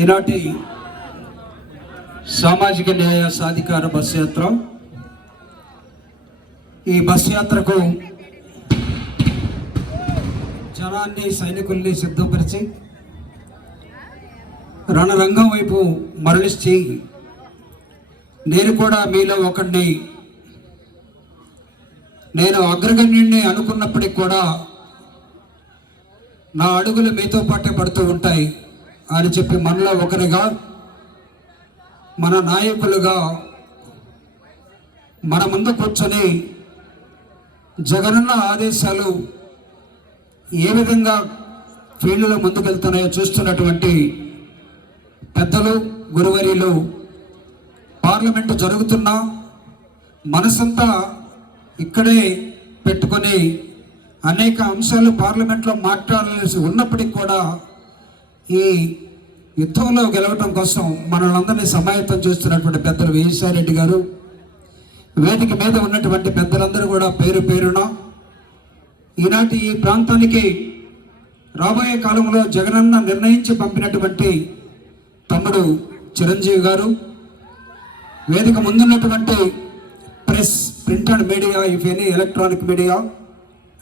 ఈనాటి సామాజిక న్యాయ సాధికార బస్ యాత్ర. ఈ బస్ యాత్రకు జనాన్ని సైనికుల్ని సిద్ధపరిచి రణరంగం వైపు మరలించి నేను కూడా మీలో ఒకడిని నేను అగ్రగణ్యుణ్ణి అనుకున్నప్పటికి కూడా నా అడుగులు మీతో పాటే పడుతూ ఉంటాయి. అని చెప్పి మనలో ఒకరిగా మన నాయకులుగా మన ముందు కూర్చొని జగనన్న ఆదేశాలు ఏ విధంగా ఫీల్డ్లో ముందుకెళ్తున్నాయో చూస్తున్నటువంటి పెద్దలు గురువర్యులు పార్లమెంటు జరుగుతున్నా మనసంతా ఇక్కడే పెట్టుకొని అనేక అంశాలు పార్లమెంట్లో మాట్లాడాల్సి ఉన్నప్పటికీ కూడా ఈ యుద్ధంలో గెలవటం కోసం మనల్ని సమాయత్తం చేస్తున్నటువంటి పెద్దలు విజయసాయిరెడ్డి గారు. వేదిక మీద ఉన్నటువంటి పెద్దలందరూ కూడా పేరు పేరున ఈనాటి ఈ ప్రాంతానికి రాబోయే కాలంలో జగనన్న నిర్ణయించి పంపినటువంటి తమ్ముడు చిరంజీవి గారు. వేదిక ముందున్నటువంటి press print and media if any electronic media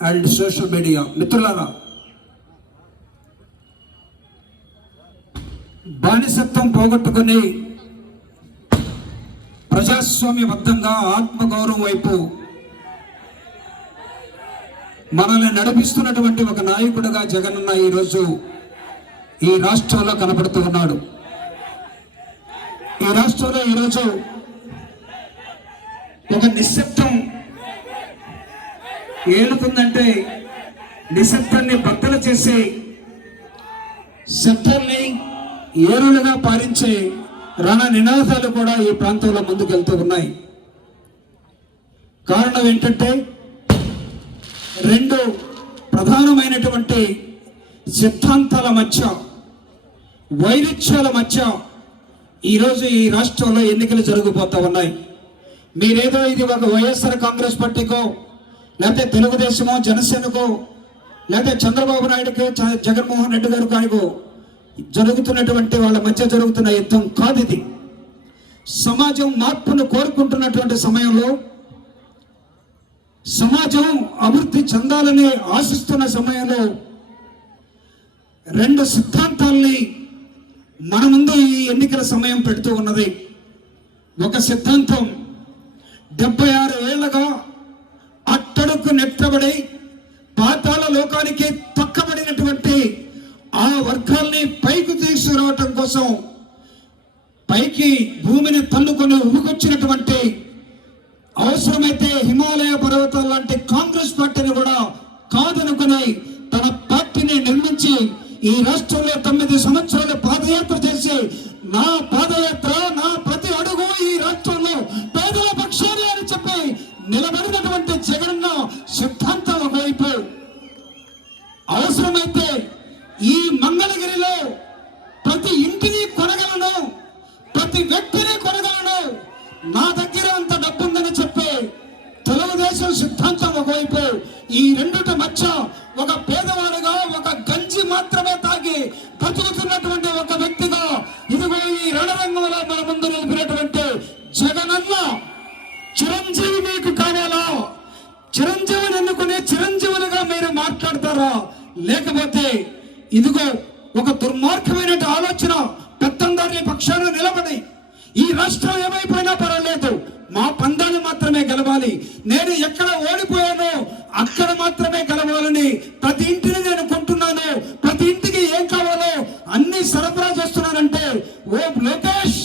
and social media. మిత్రులారా బానిసత్వం పోగొట్టుకుని ప్రజాస్వామ్యబద్ధంగా ఆత్మగౌరవం వైపు మనల్ని నడిపిస్తున్నటువంటి ఒక నాయకుడిగా జగనన్న ఈరోజు ఈ రాష్ట్రంలో కనపడుతూ ఉన్నాడు. ఈ రాష్ట్రంలో ఈరోజు ఒక నిశ్శబ్దం ఏలుతుందంటే నిశ్శబ్దాన్ని బద్దలు చేసే శబ్దాన్ని ఏరులుగా పారించే రణ నినాదాలు కూడా ఈ ప్రాంతంలో ముందుకెళ్తూ ఉన్నాయి. కారణం ఏంటంటే రెండు ప్రధానమైనటువంటి సిద్ధాంతాల మధ్య వైరుధ్యాల మధ్య ఈరోజు ఈ రాష్ట్రంలో ఎన్నికలు జరగబోతా ఉన్నాయి. మీరేదో ఇది ఒక వైఎస్ఆర్ కాంగ్రెస్ పార్టీకో లేకపోతే తెలుగుదేశమో జనసేనకో లేకపోతే చంద్రబాబు నాయుడుకో చ- జగన్మోహన్ రెడ్డి గారు కానికో జరుగుతున్నటువంటి వాళ్ళ మధ్య జరుగుతున్న యుద్ధం కాదు ఇది. సమాజం మార్పును కోరుకుంటున్నటువంటి సమయంలో సమాజం అభివృద్ధి చెందాలని ఆశిస్తున్న సమయంలో రెండు సిద్ధాంతాల్ని మన ముందు ఈ ఎన్నికల సమయం పెడుతూ ఉన్నది. ఒక సిద్ధాంతం డెబ్బై ఆరు ఏళ్ళగా అట్టడుకు నెట్టబడి కోసం పైకి భూమిని తల్లుకొని ఉరికొచ్చినటువంటి అవసరమైతే హిమాలయ పర్వతం లాంటి కాంగ్రెస్ పార్టీని కూడా కాదనుకుని తన పార్టీని నిర్మించి ఈ రాష్ట్రంలో తొమ్మిది సంవత్సరాలు పాదయాత్ర చేసి నా పాదయాత్ర నా దగ్గర అంత డబ్బు ఉందని తెలుగుదేశం సిద్ధాంతం ఒకవైపు ఈ రెండుటి మధ్య ఒక పేదవాడుగా ఒక గంజి మాత్రమే తాగి బతుకుతున్నటువంటి ఒక వ్యక్తిగా ఇదిగో ఈ రణరంగంలో మన ముందు నిలిపినటువంటి జగనన్న చిరంజీవి మీకు కావాలా? చిరంజీవిని ఎన్నుకునే చిరంజీవులుగా మీరు మాట్లాడతారా? లేకపోతే ఇదిగో ఒక దుర్మార్గమైన ఆలోచన పెత్తందారి పక్షాన నిలబడి ఈ రాష్ట్రం ఏమైపోయినా పర్వాలేదు. మా పందాలు మాత్రమే గెలవాలి. నేను ఎక్కడ ఓడిపోయానో అక్కడ మాత్రమే గెలవాలని ప్రతి ఇంటిని నేను కొంటున్నాను. ప్రతి ఇంటికి ఏం కావాలో అన్ని సరఫరా చేస్తున్నానంటే ఓ లోకేష్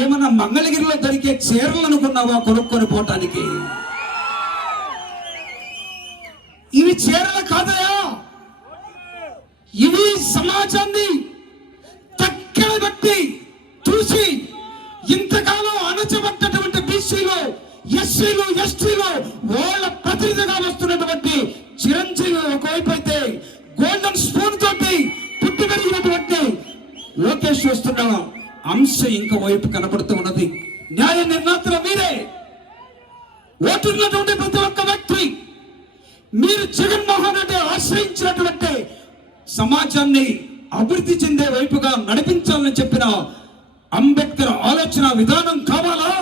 ఏమన్నా మంగళగిరిలో దొరికే చీరలు అనుకున్నావా కొనుక్కొని పోవటానికి? ఇవి చీరలు కాదయా ఇవి సమాజాన్ని తక్కిన బట్టి ఎస్సీలు ఎస్టీలు వాళ్ళ ప్రతినిధిగా వస్తున్నటువంటి చిరంజీవి ఒకవైపు అయితే గోల్డెన్ స్పూన్ తోటి పుట్టి పెరిగినటువంటి లోకేష్ వస్తున్న అంశ ఇంకో వైపు కనబడుతూ ఉన్నది. న్యాయ నిర్ణాతలు మీరే. ఓటున్నటువంటి ప్రతి ఒక్క వ్యక్తి మీరు జగన్మోహన్ రెడ్డి ఆశ్రయించినటువంటి సమాజాన్ని అభివృద్ధి చెందే వైపుగా నడిపించాలని చెప్పిన అంబేద్కర్ ఆలోచన విధానం కావాలా?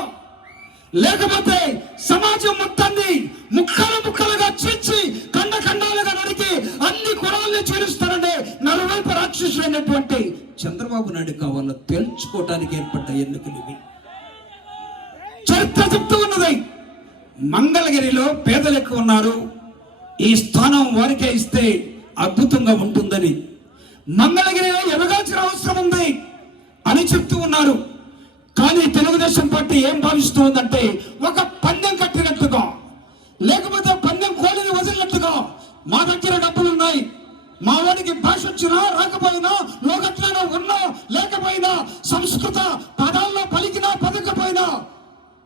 లేకపోతే సమాజం మొత్తాన్ని ముక్కలు ముక్కలుగా చీల్చి కండ ఖండాలుగా నరికి అన్ని కులాల్ని చీలుస్తారనే నలువైపు రాక్షసుడైనటువంటి చంద్రబాబు నాయుడు కావాలో తేల్చుకోవడానికి ఏర్పడ్డ ఎన్నికలు ఇవి. చరిత్ర చెప్తూ ఉన్నది. మంగళగిరిలో పేదలు ఎక్కువ ఉన్నారు. ఈ స్థానం వారికే ఇస్తే అద్భుతంగా ఉంటుందని. మంగళగిరిలో ఎదగాల్సిన అవసరం ఉంది అని చెప్తూ ఉన్నారు. కానీ తెలుగుదేశం పార్టీ ఏం భావిస్తూ ఉందంటే ఒక పందెం కట్టినట్టుగా లేకపోతే పందెం కోడిని వదిలినట్టుగా మా దగ్గర డబ్బులు ఉన్నాయి మా వాడికి భాష వచ్చినా రాకపోయినా లోకట్లలో ఉన్నా లేకపోయినా సంస్కృత పదాల్లో పలికినా పలకపోయినా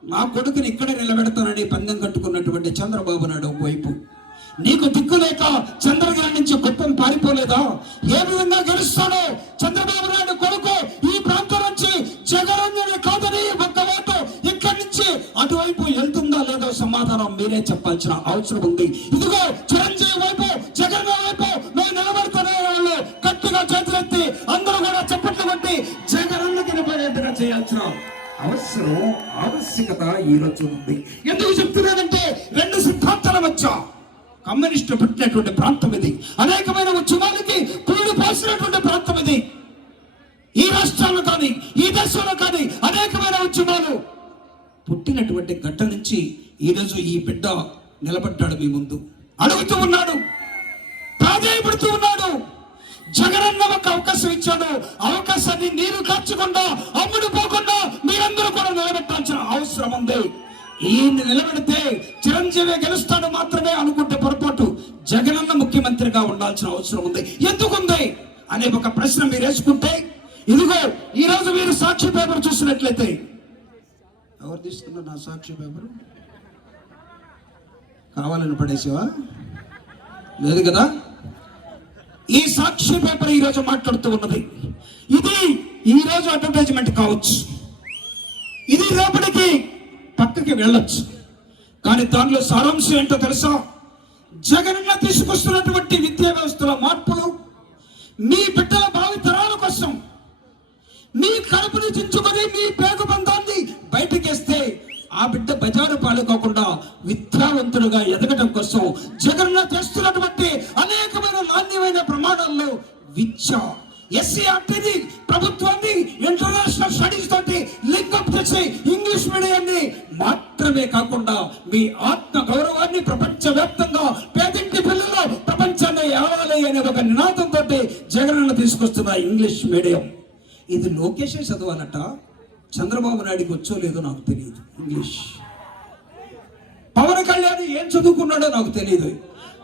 నా కొడుకుని ఇక్కడే నిలబెడతానని పందెం కట్టుకున్నటువంటి చంద్రబాబు నాయుడు ఒకవైపు. నీకు దిక్కు లేక చంద్రగిరి నుంచి కుప్పం పారిపోలేదా? ఏ విధంగా గెలుస్తాడో వెళ్తుందా లేదో సమాధానం మీరే చెప్పాల్సిన అవసరం ఉంది. ఇదిగో చిరంజీవి వైపు జగన్ వైపు మేము నిలబడుతున్న వాళ్ళు గట్టిగా చేతులెత్తి అందరూ కూడా చప్పట్లు కొట్టి జగనన్నకి నిలబడేట్టుగా చేయాల్సిన అవసరం ఆవశ్యకత ఈ రోజు ఉంది. ఎందుకు చెప్తున్నానంటే రెండు సిద్ధాంతాల మధ్య కమ్యూనిస్టు పెట్టినటువంటి ప్రాంతం ఇది. అనేకమైన ఉద్యమాలకి పురుడు పోసినటువంటి ప్రాంతం ఇది. ఈ రాష్ట్రాల్లో కానీ ఈ దేశంలో కానీ అనేకమైన ఉద్యమాలు పుట్టినటువంటి గట్ట నుంచి ఈరోజు ఈ బిడ్డ నిలబడ్డాడు మీ ముందు. అడుగుతూ ఉన్నాడు. ప్రాధాయపడుతూ ఉన్నాడు. జగనన్న ఒక అవకాశం ఇచ్చాడు. అవకాశాన్ని నీరు కాచకుండా అమ్ముడు పోకుండా మీరందరూ కూడా నిలబెట్టాల్సిన అవసరం ఉంది. ఈయన్ని నిలబెడితే చిరంజీవి గెలుస్తాడు మాత్రమే అనుకుంటే పొరపాటు. జగనన్న ముఖ్యమంత్రిగా ఉండాల్సిన అవసరం ఉంది. ఎందుకుంది? అనే ఒక ప్రశ్న మీరు వేసుకుంటే ఇదిగో ఈ రోజు మీరు సాక్షి పేపర్ చూసినట్లయితే ఎవరు తీసుకున్నారు నా సాక్షి పేపరు కావాలని పడేసావా? లేదు కదా? ఈ సాక్షి పేపర్ ఈ రోజు మాట్లాడుతూ ఉన్నది. ఇది ఈ రోజు అడ్వర్టైజ్మెంట్ కావచ్చు. ఇది రేపటికి పక్కకి వెళ్ళొచ్చు. కానీ దానిలో సారాంశం ఏంటో తెలుసా? జగనన్న తీసుకొస్తున్నటువంటి విద్యా వ్యవస్థలో మార్పులు మీ బిడ్డల భావి తరాల కోసం మీ కడుపుని చించుకొని మీ పేరు విద్యావంతుడుగా ఎదగటం కోసం జగన్ చేస్తున్నటువంటి అనేకమైన నాణ్యమైన ప్రమాణాల్లో విద్య ఎస్సీఆర్టీని ప్రభుత్వాన్ని ఇంటర్నేషనల్ స్టడీస్ తోటి లింకప్ చేసి ఇంగ్లీష్ మీడియాన్ని మాత్రమే కాకుండా మీ ఆత్మ గౌరవాన్ని ప్రపంచవ్యాప్తంగా పేదింటి పిల్లలు ప్రపంచాన్ని ఏవాలి అనే ఒక నినాదంతో జగనన్న తీసుకొస్తున్న ఇంగ్లీష్ మీడియం. ఇది లోకేషే చదవాలట. చంద్రబాబు నాయుడికి వచ్చో లేదో నాకు తెలియదు. ఇంగ్లీష్. పవన్ కళ్యాణ్ ఏం చదువుకున్నాడో నాకు తెలియదు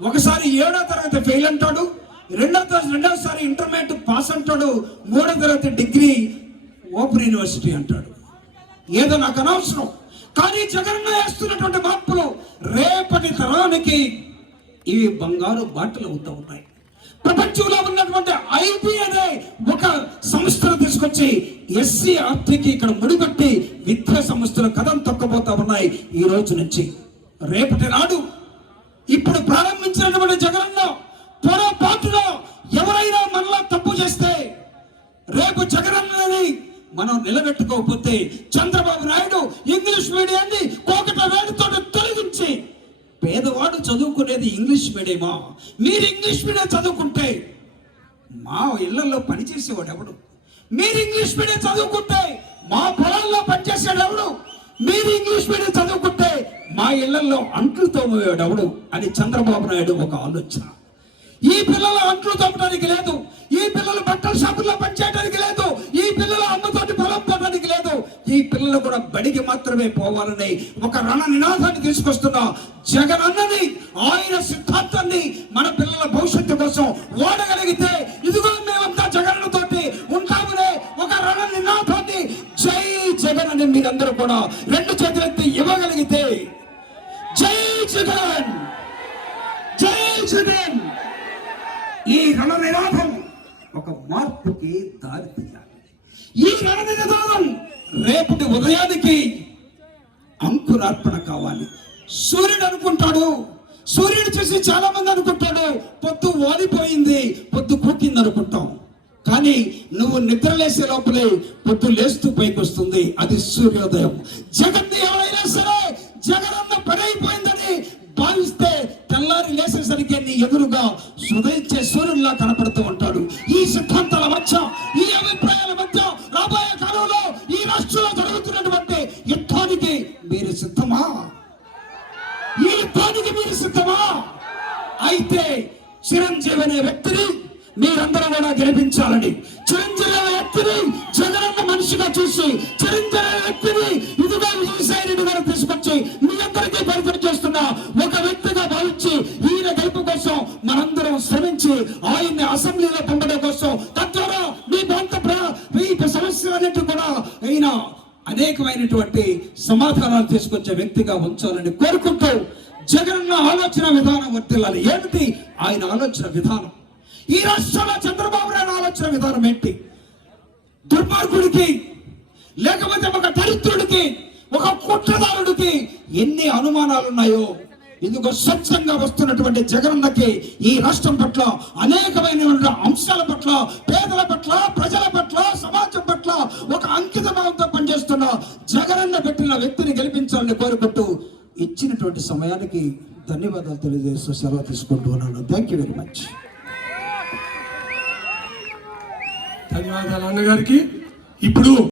ఒకసారి ఏడో తరగతి ఫెయిల్ అంటాడు రెండో తరగతి రెండోసారి ఇంటర్మీడియట్ పాస్ అంటాడు మూడో తరగతి డిగ్రీ ఓపెన్ యూనివర్సిటీ అంటాడు. ఏదో నాకు అనవసరం. కానీ జగన్ వేస్తున్నటువంటి మార్పులు రేపటి తరానికి ఇవి బంగారు బాటలు అవుతూ ఉన్నాయి. ప్రపంచంలో ఉన్నటువంటి ఐబీ అనే ఒక సంస్థను తీసుకొచ్చి ఎస్సీ ఆర్టీకి ఇక్కడ ముడిపెట్టి విద్యా సంస్థలు కథం తొక్కబోతా ఉన్నాయి ఈ రోజు నుంచి. రేపటి నాడు ఇప్పుడు ప్రారంభించినటువంటి జగనన్న పొరపాటులో ఎవరైనా మనలో తప్పు చేస్తే రేపు జగనన్నని మనం నిలబెట్టుకోకపోతే చంద్రబాబు నాయుడు ఇంగ్లీష్ మీడియాన్ని కోకట వేడితో తొలగించి పేదవాడు చదువుకునేది ఇంగ్లీష్ మీడియమా? మీరు ఇంగ్లీష్ మీడియం చదువుకుంటే మా ఇళ్ళలో పనిచేసేవాడు ఎవడు? మీరు ఇంగ్లీష్ మీడియం చదువుకుంటే మా పొలాల్లో పనిచేసేవాడు ఎవడు? మీరు ఇంగ్లీష్ మీడియం చదువుకుంటే మా ఇళ్ళలో అంట్లు తోమేవాడు ఎవడు అని చంద్రబాబు నాయుడు ఒక ఆలోచన. ఈ పిల్లల అంట్లు తోమడానికి లేదు ఈ పిల్లలు బట్టల షాపుల్లో పనిచేయడానికి లేదు ఈ పిల్లల అమ్మతోటి పొలం పోవడానికి లేదు. ఈ పిల్లలు కూడా బడికి మాత్రమే పోవాలని ఒక రణ నినాదాన్ని తీసుకొస్తున్న జగన్ అన్నని ఆయన సిద్ధాంతాన్ని మన పిల్లల భవిష్యత్తు కోసం ఓడగలిగితే ఇదిగో మేమంతా జగన్ తోటి ఉంటామనే ఒక రణ నినాదాన్ని జై జగన్ అని మీరందరూ కూడా రెండు చేతులెత్తి ఇవ్వగలిగితే జై జగన్ జై జగన్ ఈ రణ నినాదం ఒక మార్పుకి దారి తీయాలి. ఈ రణ నినాదం రేపటి ఉదయానికి అంకురార్పణ కావాలి. సూర్యుడు అనుకుంటాడు. సూర్యుడు చూసి చాలా మంది అనుకుంటాడు పొద్దు వాలిపోయింది పొద్దు కూకింది అనుకుంటాం. కానీ నువ్వు నిద్రలేసే లోపలే పొద్దు లేస్తూ పైకి వస్తుంది. అది సూర్యోదయం. జగన్ వ్యక్తిని మీరందరూ కూడా గెలిపించాలని. చిరంజీవి వ్యక్తిని జగనన్న మనిషిగా చూసి చిరంజీవి వ్యక్తిని ఇదిగా విజయసాయి రెడ్డి గారు తీసుకొచ్చి మీ అందరికీ పరిచయం చేస్తున్న ఒక వ్యక్తిగా భావించి ఈయన గెలుపు కోసం మనందరం శ్రమించి ఆయన్ని అసెంబ్లీలో పంపడం కోసం తద్వారా మీ ప్రాంత ప్ర- మీ సమస్యలన్నిటి కూడా ఈయన అనేకమైనటువంటి సమాధానాలు తీసుకొచ్చే వ్యక్తిగా ఉంచాలని కోరుకుంటూ జగనన్న ఆలోచన విధానం వర్తిల్లాలి. ఏమిటి? ఆయన ఆలోచన విధానం. ఈ రాష్ట్రంలో చంద్రబాబు నాయుడు ఆలోచన విధానం ఏంటి? దుర్మార్గుడికి లేకపోతే ఒక దరిద్రుడికి ఒక కుట్రదారుడికి ఎన్ని అనుమానాలు ఉన్నాయో ఇదిగో స్వచ్ఛంగా వస్తున్నటువంటి జగనన్నకి ఈ రాష్ట్రం పట్ల అనేకమైన అంశాల పట్ల పేదల పట్ల ప్రజల పట్ల సమాజం పట్ల ఒక అంకిత భావంతో పనిచేస్తున్న జగనన్న పెట్టిన వ్యక్తిని గెలిపించాలని కోరుకుంటూ ఇచ్చినటువంటి సమయానికి ధన్యవాదాలు తెలియజేస్తూ సెలవు తీసుకుంటూ ఉన్నాను. థ్యాంక్ యూ వెరీ మచ్ ధన్యవాదాలు అన్నగారికి. ఇప్పుడు